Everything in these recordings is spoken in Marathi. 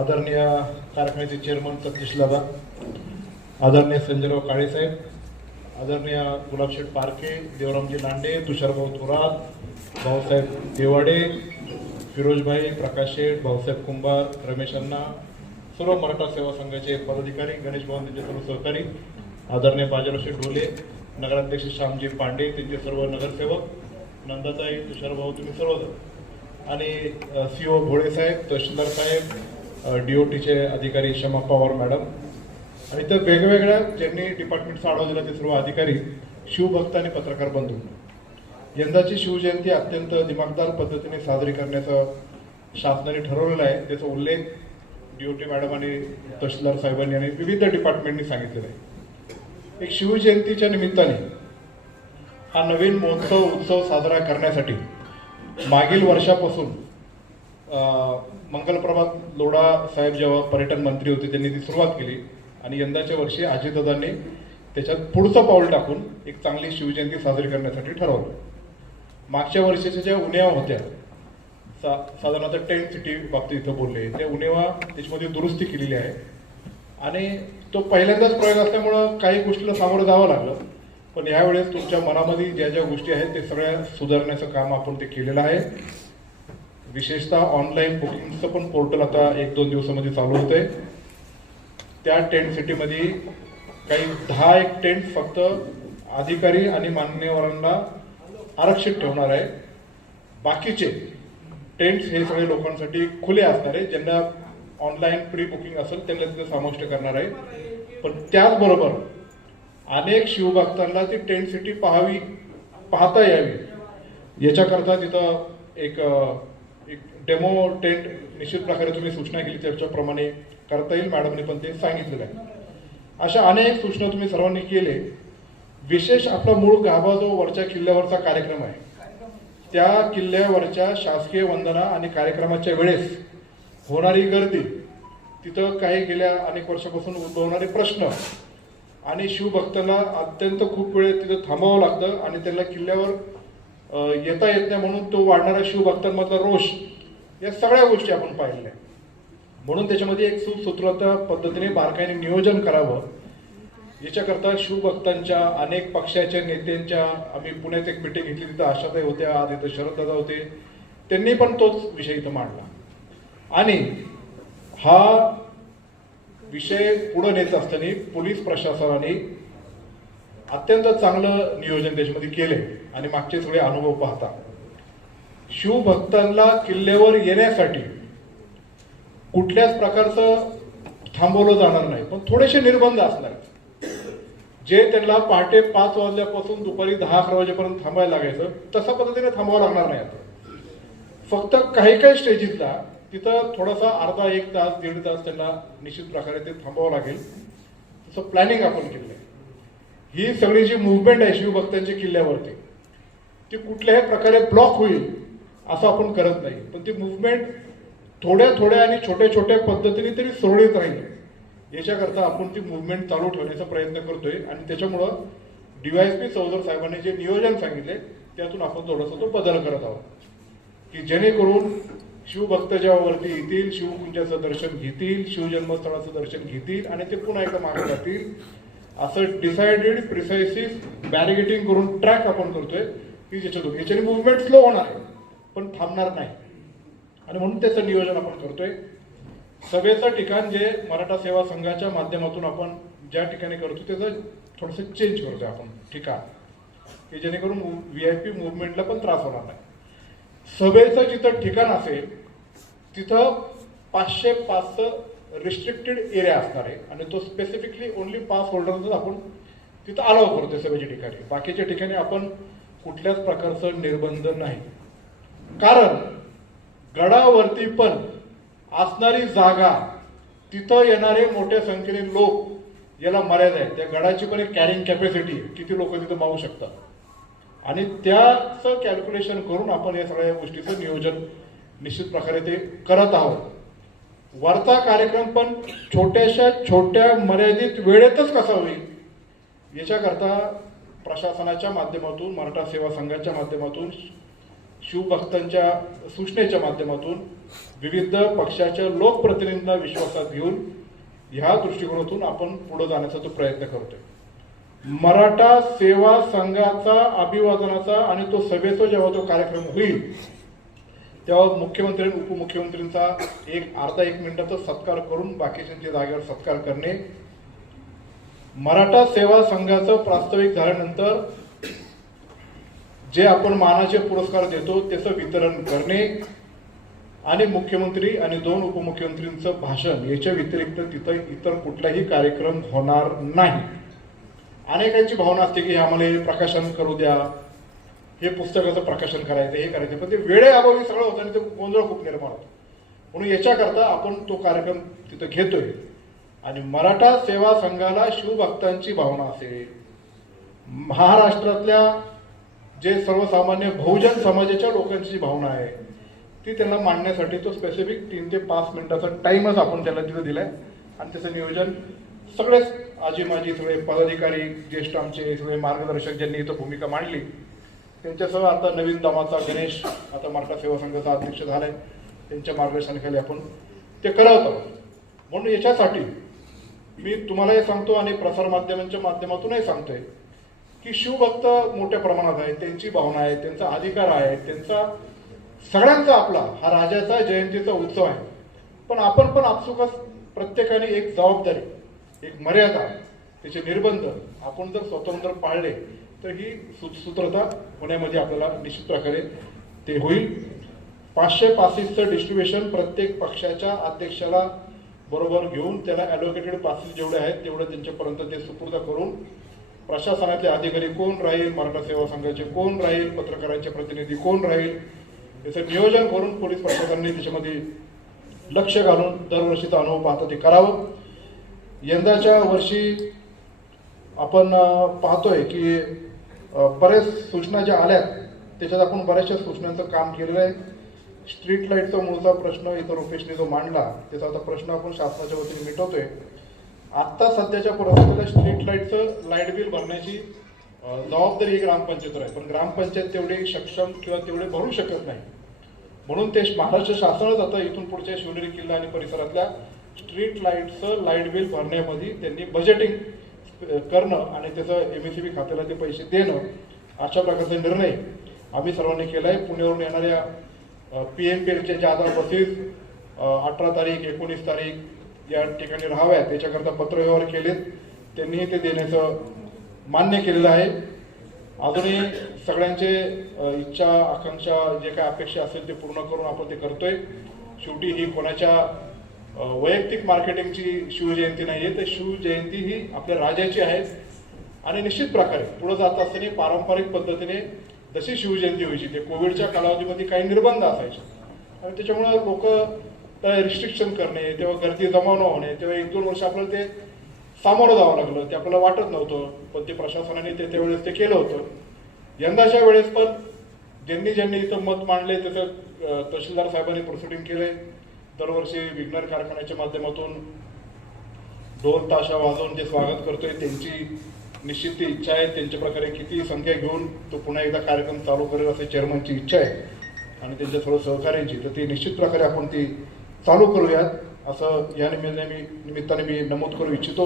आदरणीय कारखान्याचे चेअरमन सतीश लादा आदरणीय संजयराव काळेसाहेब आदरणीय गुलाबशेठ पारखे देवरामजी लांडे तुषारभाऊ थोरात भाऊसाहेब देवाडे फिरोजभाई प्रकाश शेठ भाऊसाहेब कुंभार रमेश अण्णा सर्व मराठा सेवा संघाचे पदाधिकारी गणेश भवन त्यांचे सर्व सहकारी आदरणीय बाजारावशेठ ढोले नगराध्यक्ष श्यामजी पांडे त्यांचे सर्व नगरसेवक नंदाताई तुषारभाऊ तुम्ही सर्व आणि सी ओ भोळेसाहेब साहेब तहसीलदार साहेब डी ओ टीचे अधिकारी शमा पवार मॅडम आणि इथं वेगवेगळ्या ज्यांनी डिपार्टमेंटचा आढावा ते सर्व अधिकारी शिवभक्त आणि पत्रकार बंधू यंदाची शिवजयंती अत्यंत दिमागदार पद्धतीने साजरी करण्याचं शासनाने ठरवलेलं आहे त्याचा उल्लेख डी ओ टी मॅडम आणि तहसीलदार साहेबांनी आणि विविध डिपार्टमेंटनी सांगितलेलं आहे एक शिवजयंतीच्या निमित्ताने हा नवीन महोत्सव उत्सव साजरा करण्यासाठी मागील वर्षापासून मंगलप्रभात लोढा साहेब जेव्हा पर्यटन मंत्री होते त्यांनी ती सुरुवात केली आणि यंदाच्या वर्षी अजितदादांनी त्याच्यात पुढचं पाऊल टाकून एक चांगली शिवजयंती साजरी करण्यासाठी ठरवलं मागच्या वर्षीच्या ज्या उन्हा होत्या सा साधारणतः टेंट सिटी बाबतीत इथं बोलले त्या उन्हावा त्याच्यामध्ये दुरुस्ती केलेली आहे आणि तो पहिल्यांदाच प्रयोग असल्यामुळं काही गोष्टीला सामोरं जावं लागलं पण यावेळेस तुमच्या मनामध्ये ज्या ज्या गोष्टी आहेत ते सगळ्या सुधारण्याचं काम आपण ते केलेलं आहे विशेषतः ऑनलाईन बुकिंगचं पण पोर्टल आता एक दोन दिवसामध्ये चालू आहे त्या टेंट सिटीमध्ये काही दहा एक टेंट फक्त अधिकारी आणि मान्यवरांना आरक्षित ठेवणार आहे बाकीचे टेंट्स हे सगळे लोकांसाठी खुले असणार आहे ज्यांना ऑनलाईन प्री बुकिंग असेल त्यांना तिथे समाविष्ट करणार आहे पण त्याचबरोबर अनेक शिवभक्तांना ती टेंट सिटी पाहावी पाहता यावी याच्याकरता तिथं एक डेमो टेंट निश्चित प्रकारे तुम्ही सूचना केली त्याच्याप्रमाणे करता येईल मॅडमने पण ते सांगितलेलं आहे अशा अनेक सूचना तुम्ही सर्वांनी केले विशेष आपला मूळ गाभा जो वरच्या किल्ल्यावरचा कार्यक्रम आहे त्या किल्ल्यावरच्या शासकीय वंदना आणि कार्यक्रमाच्या वेळेस होणारी गर्दी तिथं काही गेल्या अनेक वर्षापासून उद्भवणारे प्रश्न आणि शिवभक्तांना अत्यंत खूप वेळ तिथं थांबावं लागतं आणि त्यांना किल्ल्यावर येता येत नाही म्हणून तो वाढणारा शिवभक्तांमधला रोष या सगळ्या गोष्टी आपण पाहिल्या म्हणून त्याच्यामध्ये एक सुसूत्रता पद्धतीने बारकाईने नियोजन करावं याच्याकरता शिवभक्तांच्या अनेक पक्षाच्या नेत्यांच्या आम्ही पुण्यात एक मिटिंग घेतली तिथं आशाताई होत्या आधी शरददादा होते त्यांनी पण तोच विषय इथं मांडला आणि हा विषय पुढे नेत असताना पोलीस प्रशासनाने अत्यंत चांगलं नियोजन त्याच्यामध्ये केले आणि मागचे सगळे अनुभव पाहता शिवभक्तांना किल्ल्यावर येण्यासाठी कुठल्याच प्रकारचं थांबवलं जाणार नाही पण थोडेसे निर्बंध असणार जे त्यांना पहाटे पाच वाजल्यापासून दुपारी दहा अकरा वाजेपर्यंत थांबायला लागायचं तशा पद्धतीने थांबावं लागणार नाही आता फक्त काही काही स्टेजीसला तिथं थोडासा अर्धा एक तास दीड तास त्यांना निश्चित प्रकारे ते थांबावं लागेल तसं प्लॅनिंग आपण केलं ही सगळी जी मुवमेंट आहे शिवभक्तांची किल्ल्यावरती ती कुठल्याही प्रकारे ब्लॉक होईल असं आपण करत नाही पण ती मुवमेंट थोड्या थोड्या आणि छोट्या छोट्या पद्धतीने तरी सुरळीत राहील याच्याकरता आपण ती मुवमेंट चालू ठेवण्याचा प्रयत्न करतोय आणि त्याच्यामुळं डीवायएसपी चौधर साहेबांनी जे नियोजन सांगितले त्यातून आपण थोडासा तो बदल करत आहोत की जेणेकरून शिवभक्त वरती येतील शिवकुंजाचं दर्शन घेतील शिवजन्मस्थळाचं दर्शन घेतील आणि ते पुन्हा एकदा मागे जातील असं डिसाइडेड प्रिसायसिस बॅरिगेटिंग करून ट्रॅक आपण करतोय की ज्याच्यातून याच्याने मुवमेंट स्लो होणार आहे पण थांबणार नाही आणि म्हणून त्याचं नियोजन आपण करतोय सभेचं ठिकाण जे मराठा सेवा संघाच्या माध्यमातून आपण ज्या ठिकाणी करतो त्याचं थोडंसं चेंज करतोय आपण ठिकाण की जेणेकरून व्ही आय पी मुवमेंटला पण त्रास होणार नाही सभेचं जिथं ठिकाण असेल तिथं पाचशे पाच रिस्ट्रिक्टेड एरिया असणार आहे आणि तो स्पेसिफिकली ओन्ली पास होल्डरच आपण तिथं अलाव करतोय सभेच्या ठिकाणी बाकीच्या ठिकाणी आपण कुठल्याच प्रकारचं निर्बंध नाही कारण गडावरती पण असणारी जागा तिथं येणारे मोठ्या संख्येने लोक याला मर्यादा आहे त्या गडाची पण एक कॅरिंग कॅपॅसिटी किती लोक तिथं पाहू शकतात आणि त्याचं कॅल्क्युलेशन करून आपण या सगळ्या गोष्टीचं नियोजन निश्चित प्रकारे ते करत आहोत वरचा कार्यक्रम पण छोट्याशा छोट्या मर्यादित वेळेतच कसा होईल याच्याकरता प्रशासनाच्या माध्यमातून मराठा सेवा संघाच्या माध्यमातून शिवभक्तांच्या सूचनेच्या माध्यमातून विविध पक्षाच्या लोकप्रतिनिधींना विश्वासात घेऊन ह्या दृष्टिकोनातून आपण पुढे जाण्याचा तो प्रयत्न करतोय मराठा सेवा संघाचा अभिवादनाचा आणि तो सभेचा जेव्हा तो कार्यक्रम होईल तेव्हा मुख्यमंत्री आणि उपमुख्यमंत्र्यांचा एक अर्धा एक मिनिटाचा सत्कार करून बाकीच्या जागेवर सत्कार करणे मराठा सेवा संघाचं प्रास्ताविक झाल्यानंतर जे आपण मानाचे पुरस्कार देतो त्याचं वितरण करणे आणि मुख्यमंत्री आणि दोन उपमुख्यमंत्रींचं भाषण याच्या व्यतिरिक्त तिथं इतर कुठलाही कार्यक्रम होणार नाही अनेकांची भावना असते की आम्हाला हे प्रकाशन करू द्या हे पुस्तकाचं प्रकाशन करायचं हे करायचं पण ते वेळेअभावी सगळं होतं आणि ते गोंधळ खूप निर्माण होतो म्हणून याच्याकरता आपण तो कार्यक्रम तिथं घेतोय आणि मराठा सेवा संघाला शिवभक्तांची भावना असेल महाराष्ट्रातल्या जे सर्वसामान्य बहुजन समाजाच्या लोकांची भावना आहे ती त्यांना मांडण्यासाठी तो स्पेसिफिक तीन ते पाच मिनिटाचा टाईमच आपण त्याला तिथं दिला आहे आणि त्याचं नियोजन सगळेच आजी माजी सगळे पदाधिकारी ज्येष्ठ आमचे सगळे मार्गदर्शक ज्यांनी इथं भूमिका मांडली त्यांच्यासह आता नवीन दामाचा गणेश आता मराठा सेवा संघाचा अध्यक्ष झालाय त्यांच्या मार्गदर्शनाखाली आपण ते करत आहोत म्हणून याच्यासाठी मी तुम्हालाही सांगतो आणि प्रसारमाध्यमांच्या माध्यमातूनही सांगतोय की शिवभक्त मोठ्या प्रमाणात आहेत त्यांची भावना आहे त्यांचा अधिकार आहे त्यांचा सगळ्यांचा आपला हा राजाचा जयंतीचा उत्सव आहे पण आपण पण आपसुकच प्रत्येकाने एक जबाबदारी एक मर्यादा त्याचे निर्बंध आपण जर स्वतंत्र पाळले तर ही सुसूत्रता होण्यामध्ये आपल्याला निश्चित प्रकारे ते होईल पाचशे पासिसचं डिस्ट्रीब्युशन प्रत्येक पक्षाच्या अध्यक्षाला बरोबर घेऊन त्याला ॲलोकेटेड पासेस जेवढे आहेत तेवढं त्यांच्यापर्यंत ते सुपूर्द करून प्रशासनातले अधिकारी कोण राहील मराठा सेवा संघाचे कोण राहील पत्रकारांचे प्रतिनिधी कोण राहील याचं नियोजन करून पोलीस प्रशासनाने त्याच्यामध्ये लक्ष घालून दरवर्षीचा अनुभव पाहता ते करावं यंदाच्या वर्षी आपण पाहतोय की बऱ्याच सूचना ज्या आल्यात त्याच्यात आपण बऱ्याचशा सूचनांचं काम केलेलं आहे स्ट्रीट लाईटचा मूळचा प्रश्न इथं रुपेशने जो मांडला त्याचा आता प्रश्न आपण शासनाच्या वतीने मिटवतोय आत्ता सध्याच्या परिस्थितीला स्ट्रीट लाईटचं लाईट बिल भरण्याची जबाबदारी ही ग्रामपंचायतवर आहे पण ग्रामपंचायत तेवढे सक्षम किंवा तेवढे भरू शकत नाही म्हणून ते महाराष्ट्र शासनच आता इथून पुढच्या शिवनेरी किल्ला आणि परिसरातल्या स्ट्रीट लाईटचं लाईट बिल भरण्यामध्ये त्यांनी बजेटिंग करणं आणि त्याचं एम एस बी खात्याला ते पैसे देणं अशा प्रकारचा निर्णय आम्ही सर्वांनी केला आहे पुण्यावरून येणाऱ्या पी एम पी एलच्या ज्या आता अठरा तारीख एकोणीस तारीख या ठिकाणी राहाव्या त्याच्याकरता पत्रव्यवहार केलेत त्यांनीही ते देण्याचं मान्य केलेलं आहे अजूनही सगळ्यांचे इच्छा आकांक्षा जे काही अपेक्षा असेल ते पूर्ण करून आपण ते करतोय शेवटी ही कोणाच्या वैयक्तिक मार्केटिंगची शिवजयंती नाही आहे तर शिवजयंती ही आपल्या राजाची आहे आणि निश्चित प्रकारे पुढे जात असताना पारंपरिक पद्धतीने जशी शिवजयंती व्हायची ते कोविडच्या कालावधीमध्ये काही निर्बंध असायचे आणि त्याच्यामुळं लोक रिस्ट्रिक्शन करणे तेव्हा गर्दी जमा न होणे तेव्हा एक दोन वर्ष आपल्याला ते सामोरं जावं लागलं ते आपल्याला वाटत नव्हतं पण ते प्रशासनाने ते त्यावेळेस ते केलं होतं यंदाच्या वेळेस पण ज्यांनी ज्यांनी इथं मत मांडले त्याचं तहसीलदार साहेबांनी प्रोसिडिंग केले दरवर्षी विघ्नर कारखान्याच्या माध्यमातून दोन ताशा वाजवून जे स्वागत करतोय त्यांची निश्चित ती इच्छा आहे त्यांच्या प्रकारे किती संख्या घेऊन तो पुन्हा एकदा कार्यक्रम चालू करेल असे चेअरमनची इच्छा आहे आणि त्यांच्या थोडं सहकार्यांची तर ती निश्चित प्रकारे आपण ती चालू करूयात असं या निमित्ताने मी निमित्ताने मी नमूद करू इच्छितो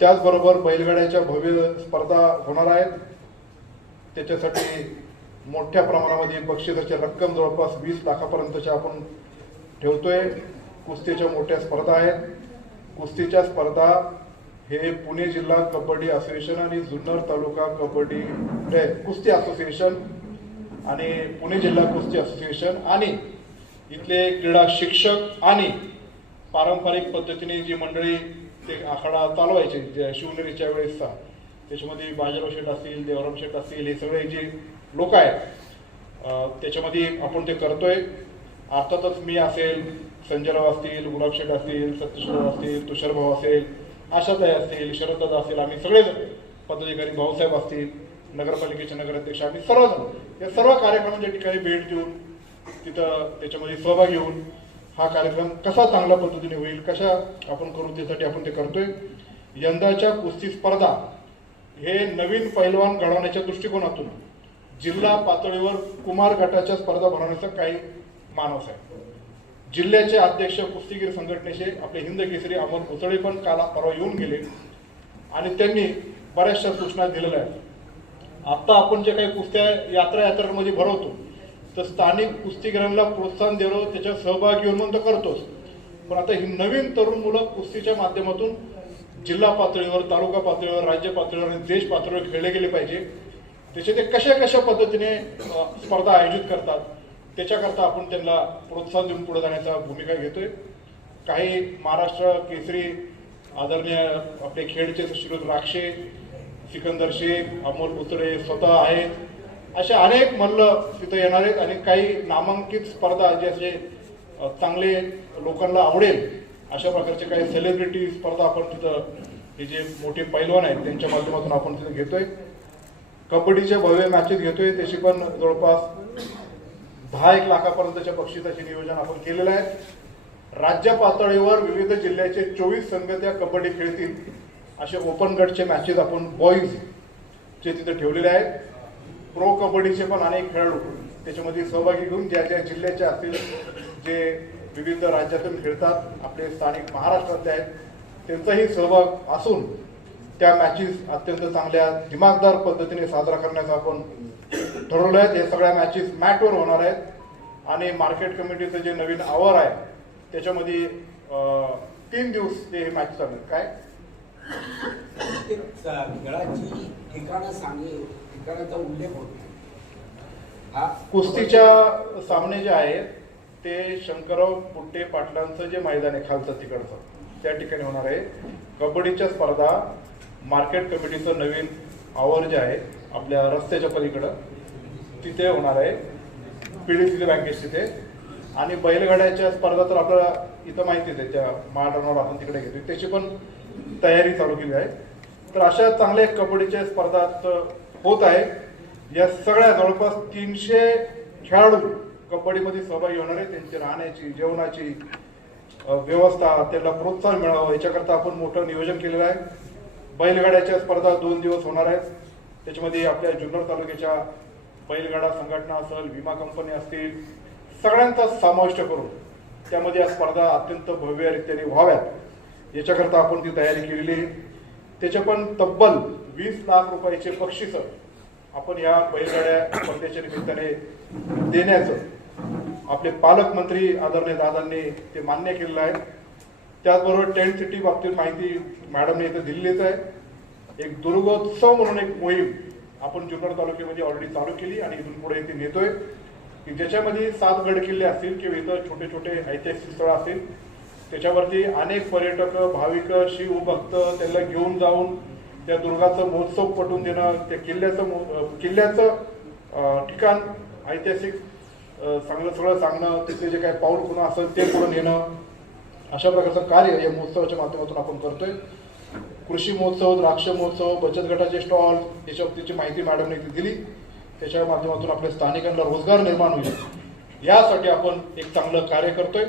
त्याचबरोबर बैलगाड्याच्या भव्य स्पर्धा होणार आहेत त्याच्यासाठी मोठ्या प्रमाणामध्ये बक्षिसाची रक्कम जवळपास वीस लाखापर्यंतच्या आपण ठेवतोय कुस्तीच्या मोठ्या स्पर्धा आहेत कुस्तीच्या स्पर्धा हे पुणे जिल्हा कबड्डी असोसिएशन आणि जुन्नर तालुका कबड्डी कुस्ती असोसिएशन आणि पुणे जिल्हा कुस्ती असोसिएशन आणि इथले क्रीडा शिक्षक आणि पारंपरिक पद्धतीने जी मंडळी ते आखाडा चालवायचे जे शिवनेरीच्या वेळेसचा त्याच्यामध्ये बाजीराव शेठ असतील देवराम शेठ असतील हे सगळे जे लोक आहेत त्याच्यामध्ये आपण ते करतोय अर्थातच मी असेल संजयराव असतील गुलाब शेठ असतील सतीशराव असतील तुषारभाऊ असेल आशाताई असतील शरददा असेल आम्ही सगळेजण पदाधिकारी भाऊसाहेब असतील नगरपालिकेचे नगराध्यक्ष आम्ही सर्वजण या सर्व कार्यक्रमांच्या ठिकाणी भेट देऊन तिथं त्याच्यामध्ये सहभागी होऊन हा कार्यक्रम कसा चांगल्या पद्धतीने होईल कशा आपण करू त्यासाठी आपण ते करतोय यंदाच्या कुस्ती स्पर्धा हे नवीन पैलवान घडवण्याच्या दृष्टिकोनातून जिल्हा पातळीवर कुमार गटाच्या स्पर्धा भरवण्याचा काही मानस आहे जिल्ह्याचे अध्यक्ष कुस्तीगीर संघटनेचे आपले हिंद केसरी अमोल भुसळे पण काल परवा येऊन गेले आणि त्यांनी बऱ्याचशा सूचना दिलेल्या आहेत आत्ता आपण जे काही कुस्त्या यात्रा यात्रांमध्ये भरवतो तर स्थानिक कुस्तीगिरांना प्रोत्साहन देणं त्याच्यात सहभाग घेऊन म्हणून तर करतोच पण आता ही नवीन तरुण मुलं कुस्तीच्या माध्यमातून जिल्हा पातळीवर तालुका पातळीवर राज्य पातळीवर आणि देश पातळीवर खेळले गेले पाहिजे त्याचे ते कशा कशा पद्धतीने स्पर्धा आयोजित करतात त्याच्याकरता आपण त्यांना प्रोत्साहन देऊन पुढे जाण्याचा भूमिका घेतोय काही महाराष्ट्र केसरी आदरणीय आपले खेळचे सुश्रुत राक्षे सिकंदर शेख अमोल पुतळे स्वतः आहेत असे अनेक मल्ल तिथं येणार आहेत आणि काही नामांकित स्पर्धा जे असे चांगले लोकांना आवडेल अशा प्रकारचे काही सेलिब्रिटी स्पर्धा आपण तिथं हे जे मोठे पैलवान आहेत त्यांच्या माध्यमातून आपण तिथं घेतोय कबड्डीच्या भव्य मॅचेस घेतोय त्याची पण जवळपास दहा एक लाखापर्यंतच्या बक्षिसाचे नियोजन आपण केलेलं आहे राज्य पातळीवर विविध जिल्ह्याचे चोवीस संघ त्या कबड्डी खेळतील असे ओपन गटचे मॅचेस आपण बॉईज चे तिथे ठेवलेले आहेत प्रो कबड्डीचे पण अनेक खेळाडू त्याच्यामध्ये सहभागी घेऊन ज्या ज्या जिल्ह्याचे असतील जे विविध राज्यातून खेळतात आपले स्थानिक महाराष्ट्रातले आहेत त्यांचाही सहभाग असून त्या मॅचेस अत्यंत चांगल्या दिमागदार पद्धतीने साजरा करण्याचा आपण ठरवलं आहे हे सगळ्या मॅचेस मॅटवर होणार आहेत आणि मार्केट कमिटीचं जे नवीन आवर आहे त्याच्यामध्ये तीन दिवस ते हे मॅच चालू काय ठिकाणं सांगली ठिकाणाचा उल्लेख होत हा कुस्तीच्या सामने जे आहेत ते शंकरराव पुट्टे पाटलांचं जे मैदान आहे खालचं तिकडचं त्या ठिकाणी होणार आहे कबड्डीच्या स्पर्धा मार्केट कमिटीचं नवीन आवर जे आहे आपल्या रस्त्याच्या पलीकडं तिथे होणार आहे पिढीतली बँकेत तिथे आणि बैलगाड्याच्या स्पर्धा तर आपल्याला इथं माहिती आहे त्या महाराणावर आपण तिकडे घेतो त्याची पण तयारी चालू केली आहे तर अशा चांगल्या कबड्डीच्या स्पर्धात होत आहे या सगळ्या जवळपास तीनशे खेळाडू कबड्डीमध्ये सहभागी होणार आहे त्यांची राहण्याची जेवणाची व्यवस्था त्यांना प्रोत्साहन मिळावं याच्याकरता आपण मोठं नियोजन केलेलं आहे बैलगाड्याच्या स्पर्धा दोन दिवस होणार आहेत त्याच्यामध्ये आपल्या जुन्नर तालुक्याच्या बैलगाडा संघटना असेल विमा कंपनी असतील सगळ्यांचा समाविष्ट करून त्यामध्ये या स्पर्धा अत्यंत भव्यरित्याने व्हाव्यात याच्याकरता आपण ती तयारी केलेली आहे त्याचे पण तब्बल वीस लाख रुपयाचे बक्षिस आपण या बैलगाड्या स्पर्धेच्या निमित्ताने देण्याचं आपले पालकमंत्री आदरणीय दादांनी ते मान्य केलेलं आहे त्याचबरोबर टेंट सिटी बाबतीत माहिती मॅडमने इथं दिलेलीच आहे एक दुर्गोत्सव म्हणून एक मोहीम आपण जुन्नर तालुक्यामध्ये ऑलरेडी चालू केली आणि इथून पुढे इथे नेतोय की ज्याच्यामध्ये सात गड किल्ले असतील किंवा इथं छोटे छोटे ऐतिहासिक स्थळं असतील त्याच्यावरती अनेक पर्यटक भाविक भक्त त्यांना घेऊन जाऊन त्या दुर्गाचं महोत्सव पटून देणं त्या किल्ल्याचं किल्ल्याचं ठिकाण ऐतिहासिक चांगलं सगळं सांगणं तिथे जे काही पाऊल कुणा असेल ते पुढे नेणं अशा प्रकारचं कार्य या महोत्सवाच्या माध्यमातून आपण करतोय कृषी महोत्सव द्राक्ष महोत्सव बचत गटाचे स्टॉल याच्या माहिती मॅडमने दिली त्याच्या माध्यमातून आपल्या स्थानिकांना रोजगार निर्माण होईल यासाठी आपण एक चांगलं कार्य करतोय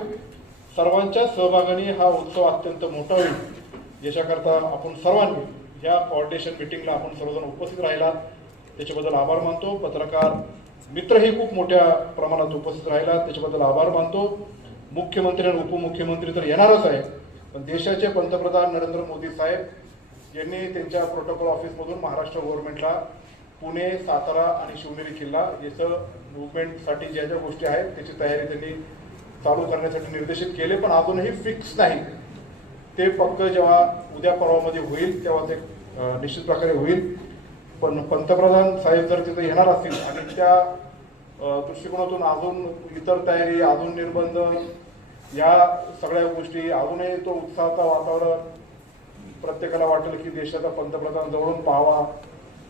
सर्वांच्या सहभागाने हा उत्सव अत्यंत मोठा होईल याच्याकरता आपण सर्वांनी या कॉर्डिनेशन मिटिंगला आपण सर्वजण उपस्थित राहिला त्याच्याबद्दल आभार मानतो पत्रकार मित्रही खूप मोठ्या प्रमाणात उपस्थित राहिला त्याच्याबद्दल आभार मानतो मुख्यमंत्री आणि उपमुख्यमंत्री तर येणारच आहे पण देशाचे पंतप्रधान नरेंद्र मोदी साहेब यांनी त्यांच्या प्रोटोकॉल ऑफिसमधून महाराष्ट्र गव्हर्नमेंटला पुणे सातारा आणि शिवनेरी किल्ला याचं मुवमेंटसाठी ज्या ज्या गोष्टी आहेत त्याची तयारी त्यांनी चालू करण्यासाठी निर्देशित केले पण अजूनही फिक्स नाही ते फक्त जेव्हा उद्या परवामध्ये होईल तेव्हा ते निश्चित प्रकारे होईल पण पंतप्रधान साहेब जर तिथे येणार असतील आणि त्या दृष्टिकोनातून अजून इतर तयारी अजून निर्बंध या सगळ्या गोष्टी अजूनही तो उत्साहाचा वातावरण प्रत्येकाला वाटेल की देशाचा पंतप्रधान जवळून पाहावा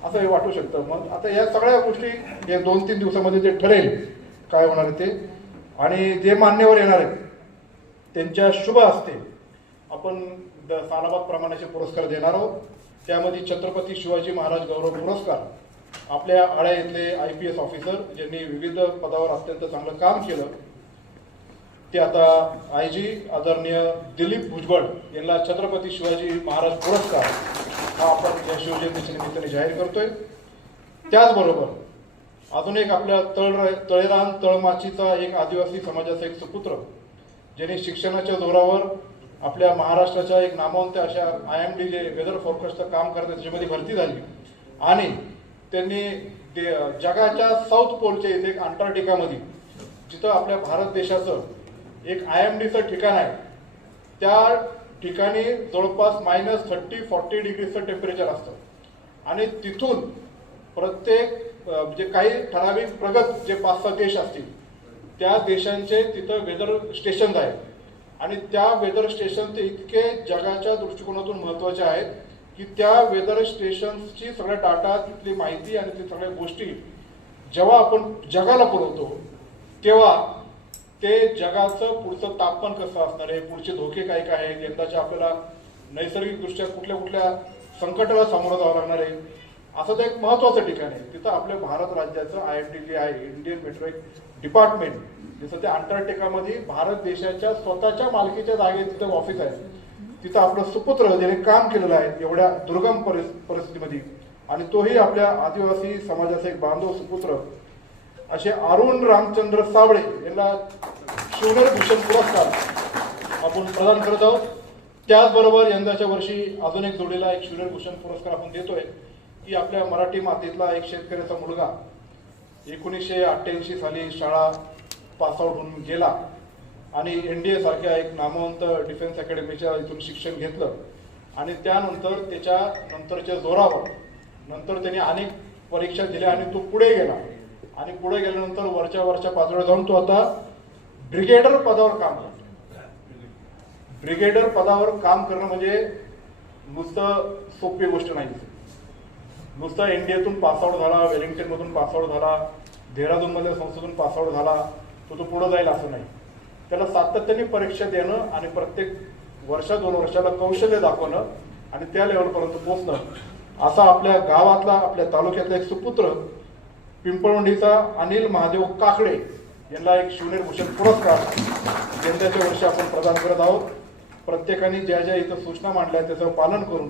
असंही वाटू शकतं मग आता या सगळ्या गोष्टी या दोन तीन दिवसामध्ये जे ठरेल काय होणार ते आणि जे मान्यवर येणार आहेत त्यांच्या शुभ असते आपण द प्रमाणाचे पुरस्कार देणार आहोत त्यामध्ये छत्रपती शिवाजी महाराज गौरव पुरस्कार आपल्या आळ्या इथले आय पी एस ऑफिसर ज्यांनी विविध पदावर अत्यंत चांगलं काम केलं ते आता आय जी आदरणीय दिलीप भुजबळ यांना छत्रपती शिवाजी महाराज पुरस्कार हा आपण या शिवजयंतीच्या निमित्ताने जाहीर करतोय त्याचबरोबर अजून एक आपल्या तळ तळेरान तळमाचीचा एक आदिवासी समाजाचा एक सुपुत्र ज्यांनी शिक्षणाच्या जोरावर आपल्या महाराष्ट्राच्या एक नामवंत अशा आय एम डी जे वेदर फोरकास्टचं काम करत त्याच्यामध्ये भरती झाली आणि त्यांनी जगाच्या साऊथ पोलच्या इथे एक अंटार्क्टिकामध्ये जिथं आपल्या भारत देशाचं एक आय एम डीचं ठिकाण आहे त्या ठिकाणी जवळपास मायनस थर्टी फॉर्टी डिग्रीचं टेम्परेचर असतं आणि तिथून प्रत्येक म्हणजे काही ठराविक प्रगत जे पाच सहा देश असतील त्या देशांचे तिथं वेदर स्टेशन्स आहेत आणि त्या वेदर स्टेशन ते इतके जगाच्या दृष्टिकोनातून महत्वाचे आहेत की त्या वेदर स्टेशनची सगळ्या डाटा तिथली माहिती आणि ती सगळ्या गोष्टी जेव्हा आपण जगाला पुरवतो तेव्हा ते जगाचं पुढचं तापमान कसं असणार आहे पुढचे धोके काय काय आहेत यंदाच्या आपल्याला नैसर्गिकदृष्ट्या कुठल्या कुठल्या संकटाला सामोरं जावं लागणार आहे असं ते एक महत्वाचं ठिकाण आहे तिथं आपल्या भारत राज्याचं आय एम टी आहे इंडियन मेट्रो एक डिपार्टमेंट जसं ते अंटार्क्टिकामध्ये भारत देशाच्या स्वतःच्या मालकीच्या जागेत तिथं ऑफिस आहे तिथं आपलं सुपुत्र ज्याने काम केलेलं आहे एवढ्या दुर्गम परिस्थितीमध्ये आणि तोही आपल्या आदिवासी समाजाचा एक बांधव सुपुत्र असे अरुण रामचंद्र सावळे यांना शिवनेर भूषण पुरस्कार आपण प्रदान करत आहोत त्याचबरोबर यंदाच्या वर्षी अजून एक जोडलेला एक शिवनेर भूषण पुरस्कार आपण देतोय की आपल्या मराठी मातीतला एक शेतकऱ्याचा मुलगा एकोणीसशे अठ्ठ्याऐंशी साली शाळा पासआउट होऊन गेला आणि एन डी एसारख्या एक नामवंत डिफेन्स अकॅडमीच्या इथून शिक्षण घेतलं आणि त्यानंतर त्याच्या नंतरच्या जोरावर नंतर त्याने अनेक परीक्षा दिल्या आणि तो पुढे गेला आणि पुढे गेल्यानंतर वरच्या वरच्या पातळीवर जाऊन तो आता ब्रिगेडर पदावर काम करतो ब्रिगेडर पदावर काम करणं म्हणजे नुसतं सोपी गोष्ट नाही नुसता एनडीएतून पासआउट झाला वेलिंग्टनमधून पासआउट झाला देहरादूनमधल्या संस्थेतून पासआउट झाला तो तो पुढं जाईल असं नाही त्याला सातत्याने परीक्षा देणं आणि प्रत्येक वर्षा दोन वर्षाला कौशल्य दाखवणं आणि त्या लेवलपर्यंत पोचणं असा आपल्या गावातला आपल्या तालुक्यातला एक सुपुत्र पिंपळवंडीचा अनिल महादेव काकडे यांना एक भूषण पुरस्कार यंदाच्या वर्षी आपण प्रदान करत आहोत प्रत्येकाने ज्या ज्या इथं सूचना मांडल्या त्याचं पालन करून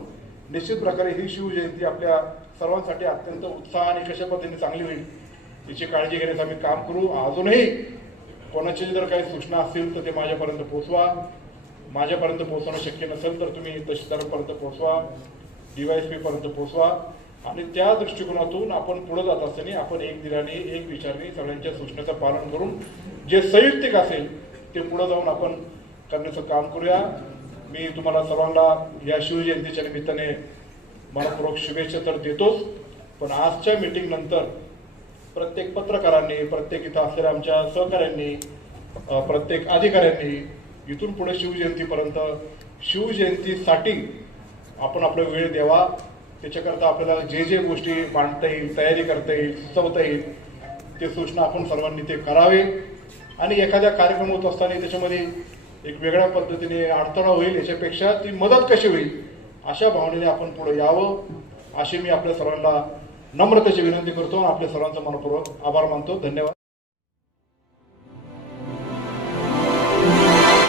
निश्चित प्रकारे ही शिवजयंती आपल्या सर्वांसाठी अत्यंत उत्साह आणि कशा पद्धतीने चांगली होईल याची काळजी घेण्याचं आम्ही काम करू अजूनही कोणाची जर काही सूचना असतील तर ते माझ्यापर्यंत पोचवा माझ्यापर्यंत पोहोचवणं शक्य नसेल तर तुम्ही तहसीलदारपर्यंत पोचवा डी वाय एस पीपर्यंत पोचवा आणि त्या दृष्टिकोनातून आपण पुढे जात असताना आपण एक दिलाने एक विचारने सगळ्यांच्या सूचनेचं पालन करून जे संयुक्तिक असेल ते पुढे जाऊन आपण करण्याचं काम करूया मी तुम्हाला सर्वांना या शिवजयंतीच्या निमित्ताने मनपूर्वक शुभेच्छा तर देतोच पण आजच्या मिटिंगनंतर प्रत्येक पत्रकारांनी प्रत्येक इथं असलेल्या आमच्या सहकाऱ्यांनी प्रत्येक अधिकाऱ्यांनी इथून पुढे शिवजयंतीपर्यंत शिवजयंतीसाठी आपण आपला वेळ द्यावा त्याच्याकरता आपल्याला जे जे गोष्टी मांडता येईल तयारी करता येईल सुचवता येईल ते सूचना आपण सर्वांनी ते करावे आणि एखाद्या कार्यक्रम होत असताना त्याच्यामध्ये एक वेगळ्या पद्धतीने अडथळा होईल याच्यापेक्षा ती मदत कशी होईल अशा भावनेने आपण पुढे यावं अशी मी आपल्या सर्वांना नम्रतेची विनंती करतो आणि आपल्या सर्वांचा मनपूर्वक आभार मानतो धन्यवाद